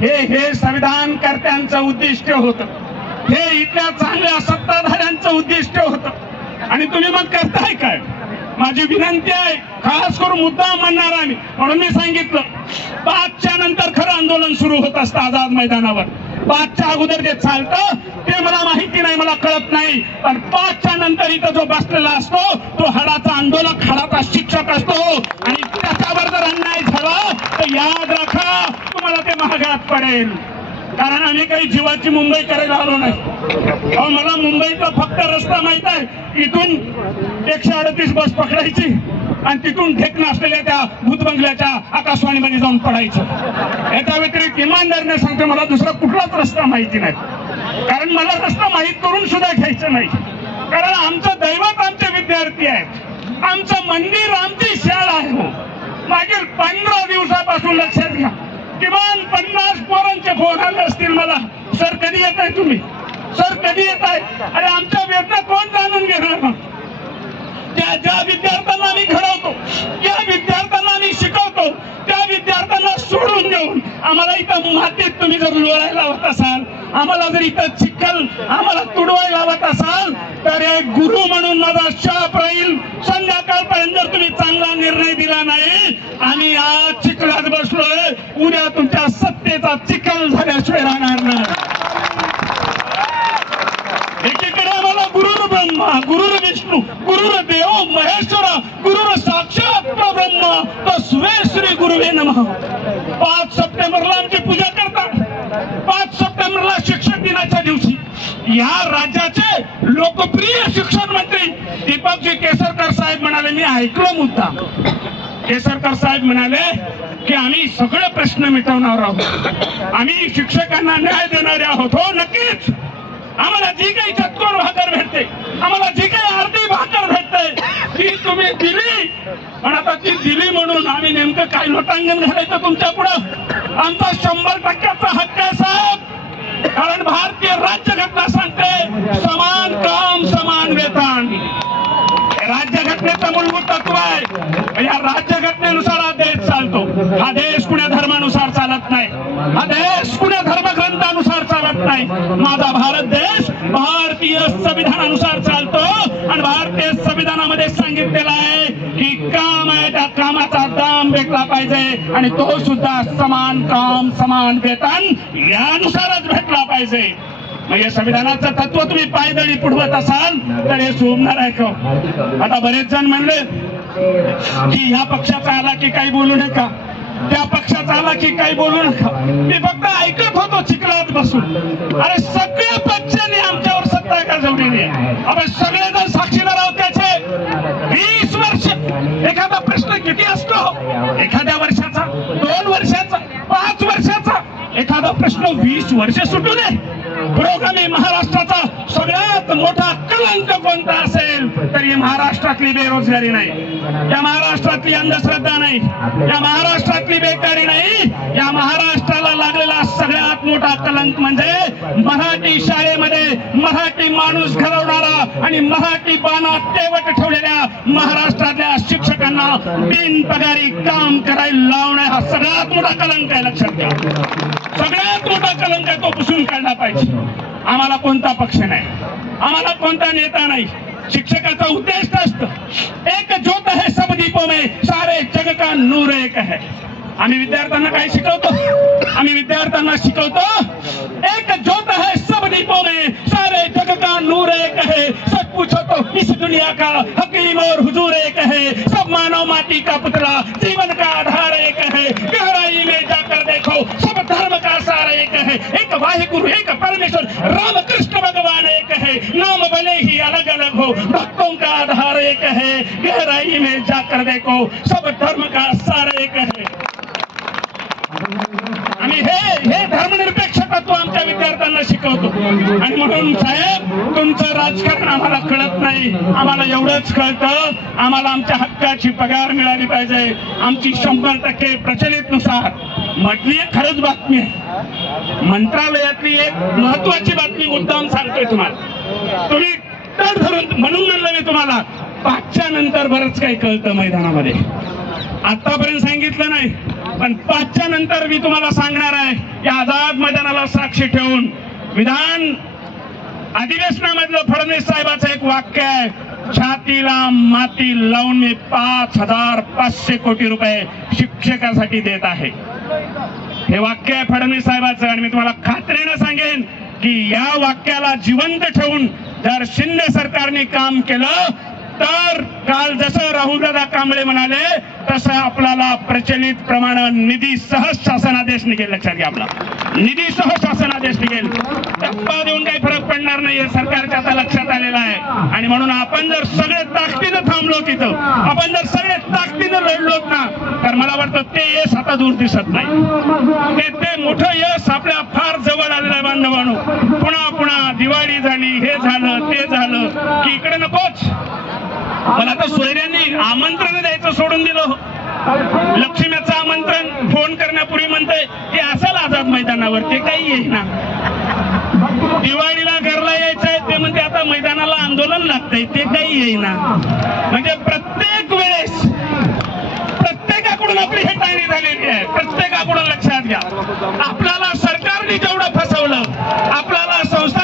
हे हे संविधान कर्त्यांचं उद्दिष्ट होत. हे इथल्या चांगल्या सत्ताधाऱ्यांचं उद्दिष्ट होत. आणि तुम्ही मग करताय काय? माझी विनंती आहे खास करून मुद्दा म्हणणार आम्ही. म्हणून मी सांगितलं पाचच्या नंतर खरं आंदोलन सुरू होत असतं आझाद मैदानावर. पाचच्या अगोदर जे चालतं ते मला माहिती नाही मला कळत नाही. पण पाचच्या नंतर इथं जो बसलेला असतो तो हडाचा आंदोलक हडाचा शिक्षक असतो आणि त्याच्यावर जर अन्याय झाला तर याद राखा तुम्हाला ते महागात पडेल. कारण आम्ही काही जीवाची मुंबई करायला आलो नाही. अहो मला मुंबईचा फक्त रस्ता माहीत आहे. इथून एकशे अडतीस बस पकडायची आणि तिथून ढेकणं असलेल्या त्या भूतबंगल्याच्या आकाशवाणीमध्ये जाऊन पडायचं. याच्या व्यतिरिक्त इमानदारीने सांगते मला दुसरा कुठलाच रस्ता माहिती नाही. कारण मला रस्ता माहीत करून सुद्धा घ्यायचं नाही. कारण आमचं दैवत आमचे विद्यार्थी आहेत. आमचं मंदिर आमची शाळा आहे हो. मागील पंधरा दिवसापासून लक्षात घ्या. किमान पन्नास पोरांचे फोन आले असतील मला. सर कधी येत आहे तुम्ही? सर कधी येत आहे अरे आमच्या वेदना कोण जाणून घेणार मग? त्या ज्या विद्यार्थ्यांना मी घडवतो ज्या विद्यार्थ्यांना मी शिकवतो त्या विद्यार्थ्यांना सोडून देऊन आम्हाला इथं मातीत तुम्ही जर लोळायला लावत असाल आम्हाला जर इथं चिखल आम्हाला तुडवायला लावत असाल तर एक गुरु म्हणून माझा शाप राहील. संध्याकाळपर्यंत जर तुम्ही चांगला निर्णय दिला नाही आम्ही आज चिखलात बसलोय उद्या तुमच्या सत्तेचा चिखल झाल्याशिवाय राहणार नाही एकीकडे आम्हाला गुरुर ब्रह्मा गुरुर विष्णू गुरुर देव महेश्वर गुरुर साक्षात ब्रह्म तस्वे श्री गुरुवे नमः. पाच सप्टेंबरला आमची पूजा करतात. पाच सप्टेंबरला शिक्षक दिनाच्या दिवशी. या राज्याचे लोकप्रिय शिक्षण मंत्री दीपकजी केसरकर साहेब म्हणाले मी ऐकलो मुद्दा. केसरकर साहेब म्हणाले की आम्ही सगळे प्रश्न मिटवणार आहोत. आम्ही शिक्षकांना न्याय देणारे आहोत. हो नक्कीच. आम्हाला जी काही चतकोर भाकर भेटते आम्हाला जी काही अर्धी भाकर भेटते ती तुम्ही दिली. पण आता ती दिली म्हणून आम्ही नेमकं काय लोटांगण घालायचं तुमच्या पुढं? आमचा शंभर टक्क्याचा हक्क आहे साहेब. कारण भारतीय राज्यघटना सांगते समान काम समान वेतन. राज्यघटनेचं मूलभूत तत्व आहे. या राज्यघटनेनुसार हा देश चालतो. हा देश कुण्या धर्मानुसार चालत नाही. हा देश कुण्या धर्मग्रंथानुसार चालत नाही. माझा भारत देश भारतीय संविधानानुसार चालतो. आणि भारतीय संविधानामध्ये सांगितलेलं आहे की काम आहे त्या कामाचा दाम भेटला पाहिजे आणि तो सुद्धा समान काम समान वेतन यानुसारच भेटला पाहिजे. मग या संविधानाचं तत्व तुम्ही पायदळी पुढवत असाल तर हे शोभणार आहे का? आता बरेच जण म्हणले की ह्या पक्षाचा आला की काही बोलू नका. त्या पक्षाचा आला की काही बोलू नका. मी फक्त ऐकत होतो चिखलात बसून. अरे सगळ्या पक्ष आमच्यावर सत्ता गाजवलेली आहे अरे सगळेजण साक्षीदार आहोत त्याचे. वीस वर्ष. एखादा प्रश्न किती असतो? एखाद्या वर्षाचा दोन वर्षाचा पाच वर्षाचा. एखादा प्रश्न वीस वर्ष सुटू दे पुरोगामी महाराष्ट्राचा सगळ्यात मोठा कलंक कोणता असेल तर ही महाराष्ट्रातली बेरोजगारी नाही. या महाराष्ट्रातली अंधश्रद्धा नाही. या महाराष्ट्रातली बेकारी नाही. या महाराष्ट्राला लागलेला सगळ्यात मोठा कलंक म्हणजे मराठी शाळेत मराठी माणूस घडवणारा आणि मराठी बाणा तेवट ठेवलेल्या महाराष्ट्रातल्या शिक्षकांना बिनपगारी काम करायला लावणे हा सगळ्यात मोठा कलंक आहे लक्षात घ्या सगळ्यात मोठा कलंक आहे तो पुसून काढला पाहिजे. आम्हाला कोणता पक्ष नाही. आम्हाला कोणता नेता नाही. शिक्षकाचा उद्देश असत एक ज्योत आहे सब दीपो में सारे जग का नूर एक है. आम्ही विद्यार्थ्यांना काय शिकवतो? आम्ही विद्यार्थ्यांना शिकवतो एक ज्योत आहे सब दीपों में सारे जग का नूर एक है सच पूछो तो इस दुनिया का हकीम और हुजूर एक है सब मानव माटी का पुतला जीवन का आधार एक है गहराई में जाकर देखो, सब धर्म का सार एक है एक वाहिगुरु, एक परमेश्वर राम कृष्ण भगवान एक है नाम भले ही अलग अलग हो, भक्तों का आधार एक है गहराई में जाकर देखो, सब धर्म का सार एक है आणि हे हे धर्मनिरपेक्ष तो आमच्या विद्यार्थ्यांना शिकवतो. आणि म्हणून साहेब तुमचं राजकारण आम्हाला कळत नाही. आम्हाला एवढंच कळतं. आम्हाला आमच्या हक्काची पगार मिळाली पाहिजे. आमची शंभर टक्के प्रचलित नुसार म्हटली खरंच बातमी आहे. मंत्रालयातली एक महत्वाची बातमी मुद्दाम सांगतोय तुम्हाला. तुम्ही तड धरून म्हणून म्हणलं मी तुम्हाला पाचच्या नंतर बरंच काही कळतं मैदानामध्ये. आतापर्यंत सांगितलं नाही. पण पाचच्या नंतर मी तुम्हाला सांगणार आहे की आझाद मैदानाला साक्षी ठेवून विधान अधिवेशनामधलं फडणवीस साहेबाचं एक वाक्य आहे छातीला माती लावून मी पाच हजार पाचशे कोटी रुपये शिक्षकासाठी देत आहे. हे वाक्य आहे फडणवीस साहेबाचं आणि मी तुम्हाला खात्रीनं सांगेन की या वाक्याला जिवंत ठेवून जर शिंदे सरकारने काम केलं तर काल जसं राहुलदादा कांबळे म्हणाले तसं आपल्याला प्रचलित प्रमाण निधी सहज शासनादेश निघेल लक्षात घ्या आपला. निधी सह शासनादेश निघेल. टप्पा देऊन काही फरक पडणार नाही हे सरकारच्या आता लक्षात आलेलं आहे. आणि म्हणून आपण जर सगळे ताकदीनं थांबलो तिथं आपण जर सगळे ताकदीनं लढलोत ना तर मला वाटतं ते यश आता दूर दिसत नाही. ते ते मोठं यश आपल्या फार जवळ आलेलं आहे बांधवांनो. पुन्हा पुन्हा दिवाळी झाली हे झालं ते झालं की इकडे नकोच. पण आता सोयऱ्यांनी आमंत्रण द्यायचं सोडून दिलं. लक्ष्मीचं आमंत्रण फोन करण्यापूर्वी म्हणते ते असेल आझाद मैदानावर ते काही येईना दिवाळीला घरला यायचंय ते म्हणते आता मैदानाला आंदोलन लागतंय ते काही येईना म्हणजे प्रत्येक वेळेस प्रत्येकाकडून आपली हे टाळणी झालेली आहे. प्रत्येकाकडून लक्षात घ्या. आपल्याला सरकारने जेवढं फसवलं आपल्याला संस्था